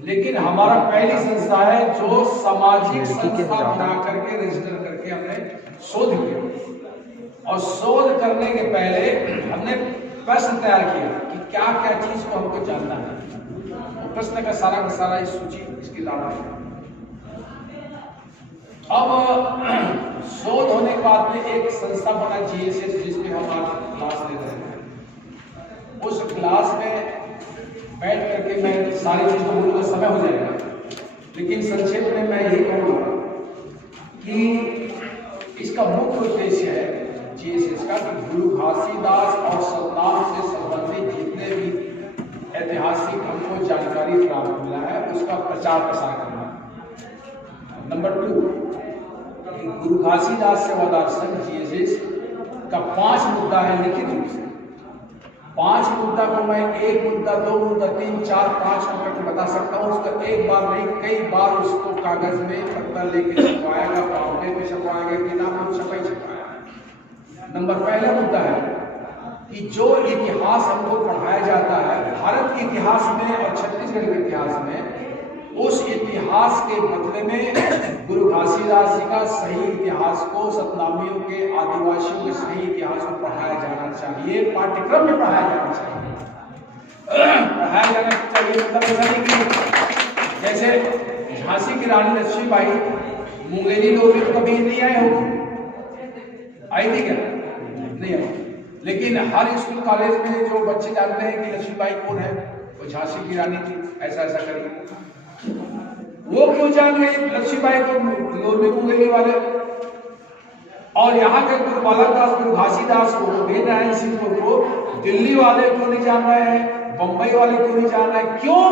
लेकिन हमारा पहली संस्था है जो सामाजिक संस्था बना करके रजिस्टर करके हमने शोध किया, और शोध करने के पहले हमने प्रश्न तैयार किया कि क्या क्या चीज को हमको जानना है। प्रश्न का सारा इस सूची इसकी लाना है। अब शोध होने के बाद में एक संस्था बना GSS, जिसमें हम आज क्लास ले रहे हैं। उस क्लास में बैठ करके मैं सारी चीज को बोलूंगा, समय हो जाएगा, लेकिन संक्षेप में मैं यही कहूंगा कि इसका मुख्य उद्देश्य है GSS का कि गुरु घासीदास और सतनाम से संबंधित जितने भी ऐतिहासिक हमको जानकारी प्राप्त मिला है उसका प्रचार प्रसार करना। नंबर 2, गुरु घासीदास सेवादार संघ GSS का 5 मुद्दा है लिखित रूप से। 5 मुद्दा को मैं 1 मुद्दा 2 मुद्दा 3 4 5 करके बता सकता हूँ। उसका एक बार नहीं कई बार उसको कागज में पत्ता लेके छपवाया गया, पावले पे छपवाया गया, किताब में छपाया। नंबर पहला मुद्दा है कि जो इतिहास हमको पढ़ाया जाता है भारत के इतिहास में और छत्तीसगढ़ के इतिहास में, उस इतिहास के बदले में गुरु घासीदास जी का सही इतिहास को, सतनामियों के, आदिवासियों के सही इतिहास को पढ़ाया जाना चाहिए, पाठ्यक्रम में पढ़ाया जाना चाहिए। पढ़ाया जाना चाहिए मतलब ऐसा नहीं कि जैसे झांसी की रानी लक्ष्मीबाई मुंगेली लोग भी कभी नहीं आए होंगे, आई थी क्या? नहीं आई। लेकिन हर स्कूल कॉलेज में जो बच्चे जानते हैं कि लक्ष्मीबाई कौन है, वो झांसी की रानी थी, ऐसा ऐसा करिए। वो क्यों जान गई लक्ष्मीबाई को लोरमी मुंगेली वाले? और यहाँ के गुरु बालकदास, गुरु घासीदास को, वेद नारायण सिंह को दिल्ली वाले क्यों नहीं जान रहे हैं, बंबई वाले क्यों नहीं जान रहे हैं? क्यों?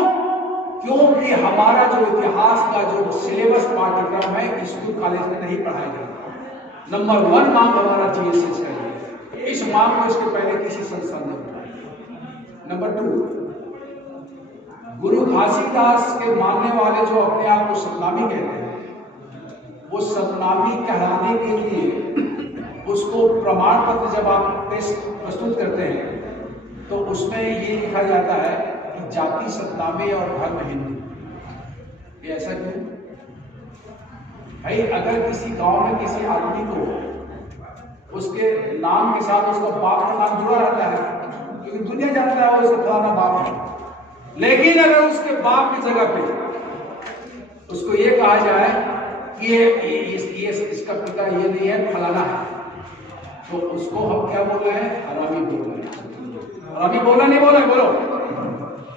क्योंकि हमारा जो इतिहास का जो सिलेबस पाठ्यक्रम है स्कूल कॉलेज में नहीं पढ़ाया जाता। नंबर 1 मांग हमारा GSS का है। इस मांग को इसके पहले किसी संस्था ने उठाया। नंबर 2, गुरु घासीदास के मानने वाले जो अपने आप को सतनामी कहते हैं, वो सतनामी कहलाने के लिए उसको प्रमाण पत्र जब आप प्रस्तुत करते हैं तो उसमें ये लिखा जाता है कि जाति सतनामी और धर्म हिंदू। ये ऐसा क्यों भाई? अगर किसी गांव में किसी आदमी को उसके नाम के साथ उसका बाप का नाम जुड़ा रहता है, क्योंकि दुनिया जानता है वो उसका फलाना बाप है, लेकिन अगर उसके बाप की जगह पे उसको ये कहा जाए कि ये इसका पिता ये नहीं है, फलाना है, तो उसको हम क्या बोल रहे हैं? हरामी बोल रहे हैं। हरामी बोलना नहीं बोल रहे, बोलो।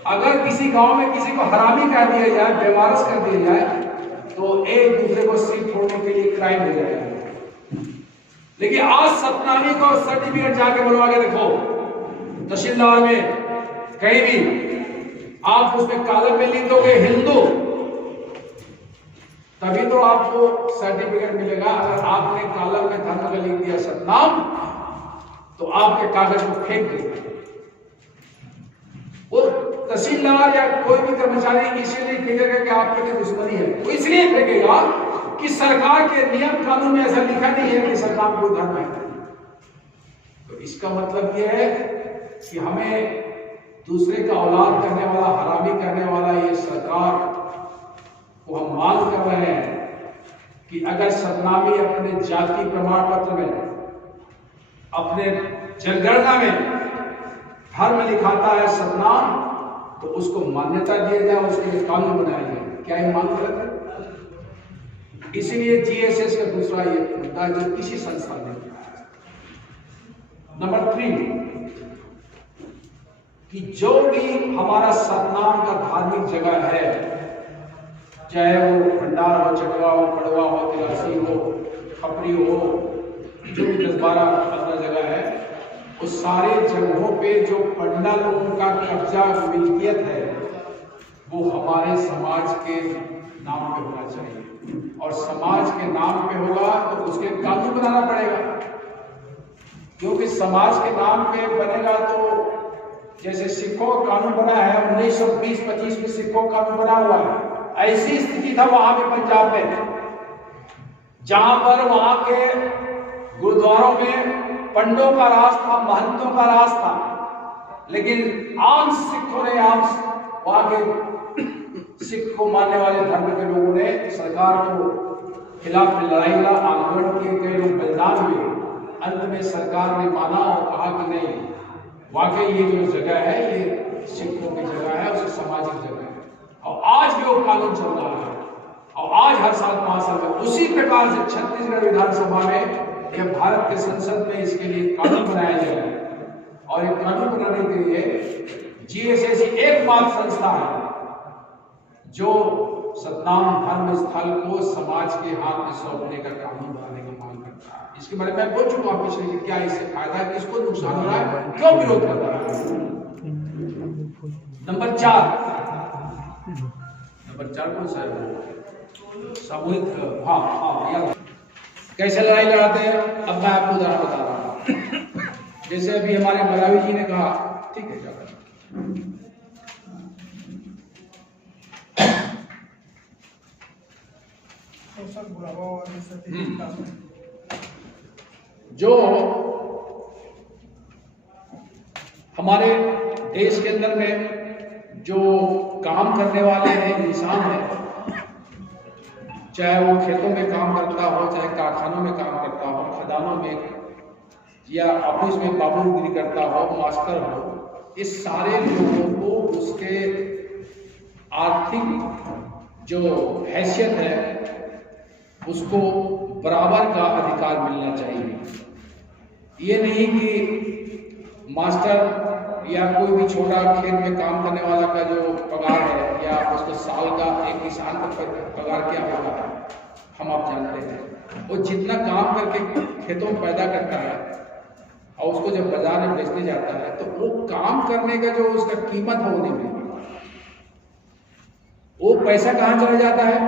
अगर किसी गांव में किसी को हरामी कह दिया जाए, बेवारस कर दिया जाए, तो एक दूसरे को सिर फोड़ने के लिए क्राइम हो जाएगा। लेकिन आज सतनामी को सर्टिफिकेट जाके बनवा के देखो तहसीलदार में, कहीं भी आप उसमें कॉलम में लिख दोगे हिंदू, तभी तो आपको सर्टिफिकेट मिलेगा। अगर आपने कॉलम में धर्म का लिख दिया सतनाम, तो आपके कागज को फेंक देगा वो तहसीलदार या कोई भी कर्मचारी। इसीलिए फेंकेगा कि आपके लिए दुश्मनी है, वो इसलिए फेंकेगा कि सरकार के नियम कानून में ऐसा लिखा नहीं है कि सतनाम कोई धर्म है। तो इसका मतलब यह है कि हमें दूसरे का औलाद करने वाला, हरामी करने वाला ये सरकार को हम मांग कर रहे हैं कि अगर सतनामी अपने जाति प्रमाण पत्र में, अपने जनगणना में धर्म लिखाता है सतनाम, तो उसको मान्यता दिया जाए, उसके लिए कानून बनाया जाए। क्या ये मांग गलत है? इसलिए GSS का दूसरा ये मुद्दा जो किसी संस्था ने। नंबर 3 कि जो भी हमारा सतनाम का धार्मिक जगह है, चाहे वो भंडार हो, चटवा हो, कड़वा हो, तिलासी हो, खपरी हो, जो भी 10-12-15 जगह है, उस सारे जगहों पे जो पंडा लोगों का कब्जा मिल्कियत है वो हमारे समाज के नाम पे होना चाहिए, और समाज के नाम पे होगा तो उसके कानून बनाना पड़ेगा। क्योंकि समाज के नाम पे बनेगा तो जैसे सिखों का कानून बना है 1920-25 में सिखों का कानून बना हुआ है, ऐसी स्थिति था वहां पे पंजाब में, जहां पर वहां के गुरुद्वारों में पंडों का राज था, महंतों का राज था, लेकिन आम सिखों ने, आम वहां के सिख को मानने वाले धर्म के लोगों ने सरकार को खिलाफ लड़ाई लड़ा, आंदोलन किए, कई लोग बलिदान हुए। अंत में सरकार ने माना और कहा कि नहीं, वाकई ये जो जगह है ये सिखों की जगह है, उसे सामाजिक जगह है, और आज भी वो कानून चल रहा है। और आज हर साल 5 साल में उसी प्रकार से छत्तीसगढ़ विधानसभा में या भारत के संसद में इसके लिए कानून बनाया जाएगा। और ये कानून बनाने के लिए जीएसएसी एकमात्र संस्था है जो सतनाम धर्म स्थल को समाज के हाथ में सौंपने का कानून बनाने की मांग करता है। इसके बारे में बोल चुका हूं पिछले, क्या इससे फायदा है, किसको नुकसान हो रहा है, क्यों विरोध कर रहा है। नंबर 4 कौन सा है? सामूहिक, हाँ, कैसे लड़ाई लड़ाते हैं। अब मैं आपको उदाहरण बता रहा हूं। जैसे अभी हमारे मलावी जी ने कहा, ठीक है, जो हमारे देश के अंदर में जो काम करने वाले हैं इंसान हैं, चाहे वो खेतों में काम करता हो, चाहे कारखानों में काम करता हो, खदानों में या ऑफिस में बाबूगिरी करता हो, मास्टर हो, इस सारे लोगों को उसके आर्थिक जो हैसियत है उसको बराबर का अधिकार मिलना चाहिए। ये नहीं कि मास्टर या कोई भी छोटा खेत में काम करने वाला का जो पगार है या उसको साल का एक किसान का पगार क्या होता है हम आप जानते हैं। वो जितना काम करके खेतों में पैदा करता है और उसको जब बाजार में बेचने जाता है तो वो काम करने का जो उसका कीमत है वो नहीं मिलता। वो पैसा कहाँ चला जाता है?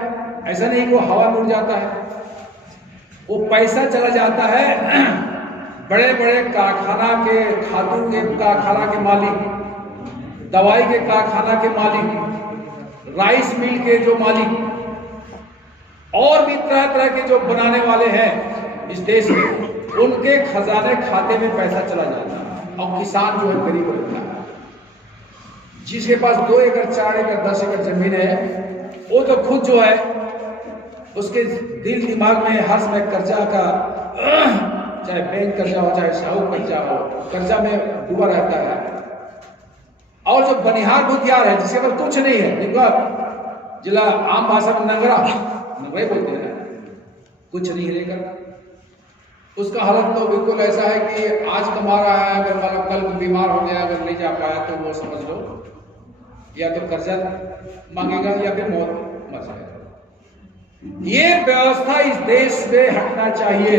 ऐसा नहीं कि वो हवा में उड़ जाता है, वो पैसा चला जाता है बड़े बड़े कारखाना के, खादों के कारखाना के मालिक, दवाई के कारखाना के मालिक, राइस मिल के जो मालिक, और भी तरह तरह के जो बनाने वाले हैं इस देश में, उनके खजाने खाते में पैसा चला जाता है। और किसान जो है गरीब रहता है। जिसके पास 2 एकड़ 4 एकड़ 10 एकड़ जमीन है वो तो खुद जो है उसके दिल दिमाग में हर समय कर्जा का, चाहे बैंक कर्जा हो चाहे साहू कर्जा हो, कर्जा में डूबा रहता है। और जो बनिहार बुधियार है जिसके पास कुछ नहीं है, जिला आम भाषा में नंगरा बोलते हैं, कुछ नहीं लेकर, उसका हालत तो बिल्कुल ऐसा है कि आज कमा रहा है, अगर कल बीमार हो गया, अगर नहीं जा पाया तो वो समझ लो या तो कर्जा मांगेगा या फिर मौत मर जाएगा। ये व्यवस्था इस देश में हटना चाहिए।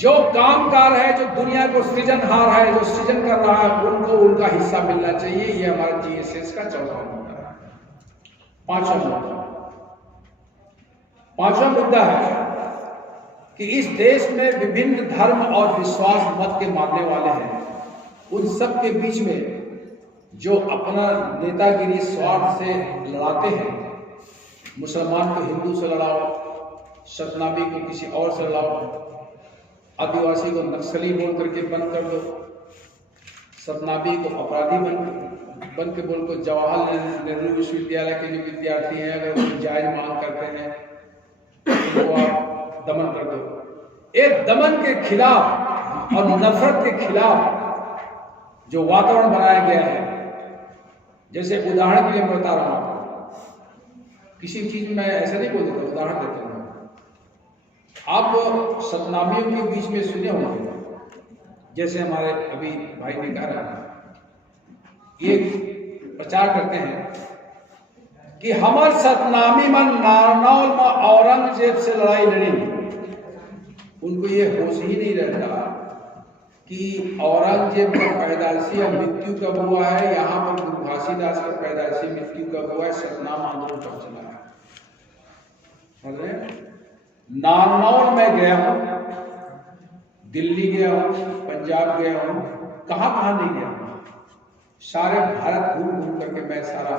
जो कामकार है, जो दुनिया को सृजनहार है, जो सृजन कर रहा है, उनको उनका हिस्सा मिलना चाहिए। ये हमारा जीएसएस का 4वां मुद्दा है। 5वां मुद्दा है कि इस देश में विभिन्न धर्म और विश्वास मत के मानने वाले हैं, उन सब के बीच में जो अपना नेतागिरी स्वार्थ से लड़ाते हैं, मुसलमान को हिंदू से लड़ाओ, सतनामी को किसी और से लड़ाओ, आदिवासी को नक्सली बोल करके बंद कर दो, सतनामी को अपराधी बन के बोल को, जवाहरलाल नेहरू विश्वविद्यालय के जो विद्यार्थी हैं अगर वो जायज मांग करते हैं तो आप दमन कर दो। एक दमन के खिलाफ और नफरत के खिलाफ जो वातावरण बनाया गया है, जैसे उदाहरण के लिए मैं बता रहा हूं, किसी चीज में ऐसा नहीं बोल देता, उदाहरण देता हूं। आप सतनामियों के बीच में सुने होंगे, जैसे हमारे अभी भाई ने कहा, ये प्रचार करते हैं कि हमार सतनामी मन नारनौल में औरंगजेब से लड़ाई लड़ी। उनको ये होश ही नहीं रहता कि औरंगजेब का पैदाइशी और मृत्यु कब हुआ है, यहाँ पर गुरु घासीदास का पैदाइशी मृत्यु कब हुआ है, सतनाम आंदोलन कब चला है। नारनौल में गया हूं, दिल्ली गया हूं, पंजाब गया हूं, कहां नहीं गया हूं, सारे भारत घूम करके मैं सारा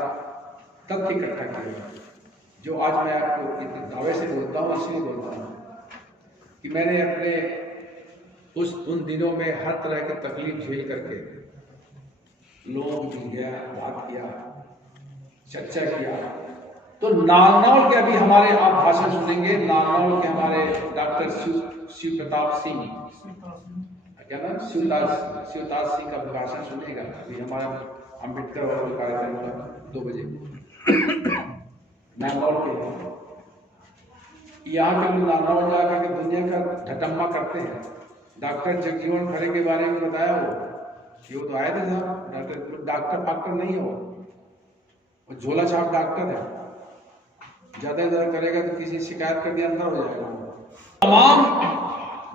तथ्य इकट्ठा किया। जो आज मैं आपको इतने दावे से बोलता हूं, इसलिए बोलता हूं कि मैंने अपने उन दिनों में हर तरह की तकलीफ झेल करके लोगों को मिल गया, बात किया, चर्चा किया। तो नारनौल के अभी हमारे आप भाषण सुनेंगे, नारनौल के हमारे डॉक्टर शिव प्रताप सिंह, क्या नाम, शिवदास सिंह का भाषण सुनेगा अभी हमारा अम्बेडकर और कार्यक्रम होगा 2 बजे नारनौल के। यहाँ के लोग नारनौल जाकर के दुनिया का ढटम्मा करते हैं। डॉक्टर जगजीवन खरे के बारे में बताया वो तो आए थे साहब, डॉक्टर नहीं हो, वो झोला छाप डॉक्टर है, ज्यादा करेगा तो किसी शिकायत कर दिया अंदर हो जाएगा। तमाम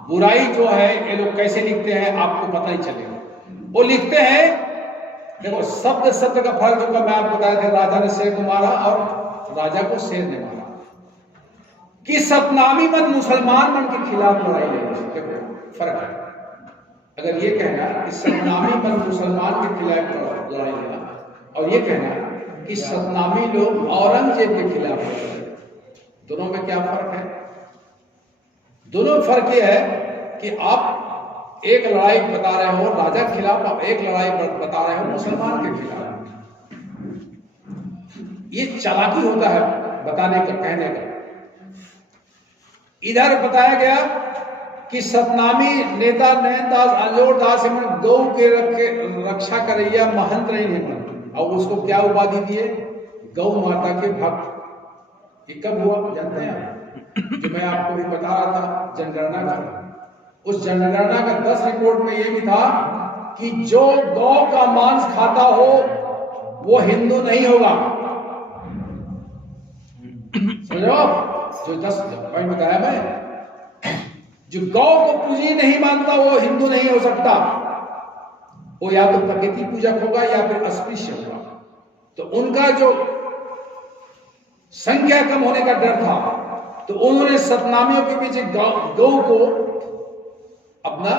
बुराई जो है ये लोग कैसे लिखते हैं आपको पता ही चलेगा। वो लिखते हैं, देखो शब्द का फर्क जो मैं आपको बताया था, राजा ने शेर को मारा और राजा को शेर ने मारा, कि सतनामी मन मुसलमान मन के खिलाफ लड़ाई लड़ी। फर्क है। अगर ये कहना कि सतनामी मन मुसलमान के खिलाफ लड़ाई लड़ा और ये कहना कि सतनामी लोग औरंगजेब के खिलाफ लड़े, दोनों में क्या फर्क है? दोनों फर्क ये है कि आप एक लड़ाई बता रहे हो राजा के खिलाफ, आप एक लड़ाई बता रहे हो मुसलमान के खिलाफ। ये चालाकी होता है बताने का, कहने का। इधर बताया गया कि सतनामी नेता नैनदास अंजोर दास गौ के रक्षा करैया महंत रही है, और उसको क्या उपाधि दिए? गौ माता के भक्त। ये कब हुआ जानते हैं आप? जो मैं आपको भी बता रहा था जनगणना का, उस जनगणना का 10 रिपोर्ट में ये भी था कि जो गौ का मांस खाता हो वो हिंदू नहीं होगा। समझो, जो 10 पॉइंट बताया मैं, जो गौ को पूजी नहीं मानता वो हिंदू नहीं हो सकता। वो या तो प्रकृति पूजक होगा या फिर अस्पृश्य होगा। तो उनका जो संख्या कम होने का डर था, तो उन्होंने सतनामियों के पीछे गौ को अपना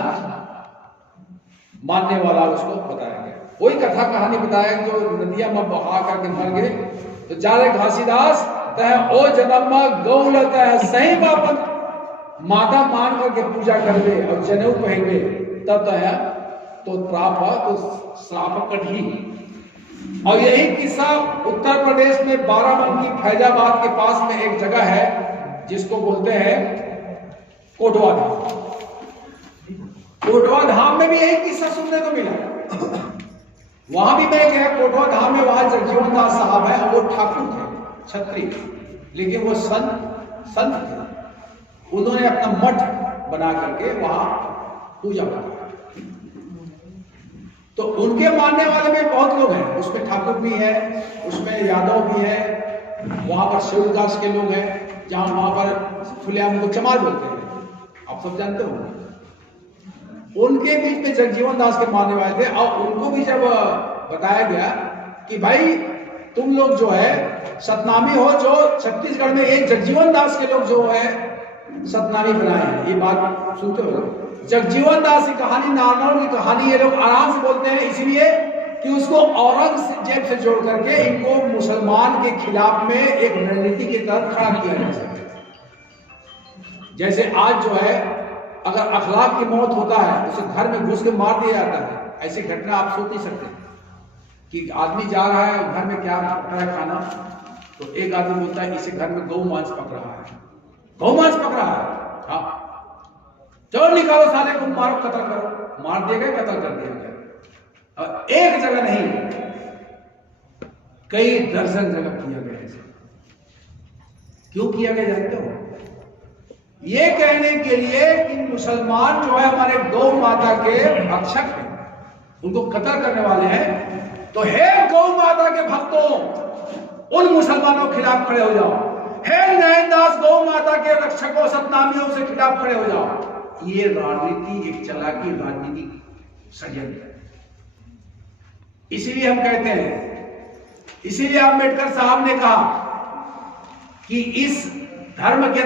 मानने वाला उसको बताया गया। वही कथा कहानी बताया जो नदिया में बहा करके मर गए, तो जा रहे घासीदास तह ओ जन्मा गौ लता है सही बापन माता मान करके पूजा कर दे और जनेऊ पहन दे, तब तो प्राप तो श्राप कटी। और यही किस्सा उत्तर प्रदेश में बाराबंकी फैजाबाद के पास में एक जगह है जिसको बोलते हैं कोटवा धाम। कोटवा धाम में भी यही किस्सा सुनने को मिला। वहां भी मैं गया कोटवा धाम में, वहां जगजीवन दास साहब है, वो ठाकुर थे, छत्री, लेकिन वो संत थे। उन्होंने अपना मठ बना करके वहां पूजा करता। तो उनके मानने वाले में बहुत लोग हैं, उसमें ठाकुर भी है, उसमें यादव भी है, वहां पर शिवदास के लोग हैं, जहां वहां पर खुलेआम को चमार बोलते हैं, आप सब जानते हो। उनके बीच में जगजीवन दास के मानने वाले थे, और उनको भी जब बताया गया कि भाई तुम लोग जो है सतनामी हो, जो छत्तीसगढ़ में एक जगजीवन दास के लोग जो है सतनामी बनाए हैं, ये बात सुनते हो। जगजीवन दास की कहानी, नारनौल की कहानी ये लोग आराम से बोलते हैं, इसलिए कि उसको औरंगजेब से जोड़ करके इनको मुसलमान के खिलाफ में एक रणनीति के तहत खड़ा किया जा सके। जैसे आज जो है अगर अखलाक की मौत होता है, उसे घर में घुस के मार दिया जाता है, ऐसी घटना आप सोच नहीं सकते कि आदमी जा रहा है घर में क्या पक रहा है खाना, तो एक आदमी बोलता है इसे घर में गौ मांस पक रहा है, गौ मांस पक रहा है, हाँ चलो निकालो साले को, मारो, कत्ल करो। मार दिया गया, कत्ल कर दिया गया। और एक जगह नहीं, कई दर्जन जगह किया गया। ऐसे क्यों किया गया जानते हो? ये कहने के लिए कि मुसलमान जो है हमारे गौ माता के भक्षक हैं, उनको कत्ल करने वाले हैं। तो हे गौ माता के भक्तों, उन मुसलमानों के खिलाफ खड़े हो जाओ। हे नैनदास गौ माता के रक्षकों, सतनामियों से खिलाफ खड़े हो जाओ। ये राजनीति, एक चालाकी राजनीतिक षड्यंत्र है। इसीलिए हम कहते हैं, इसीलिए अम्बेडकर साहब ने कहा कि इस धर्म के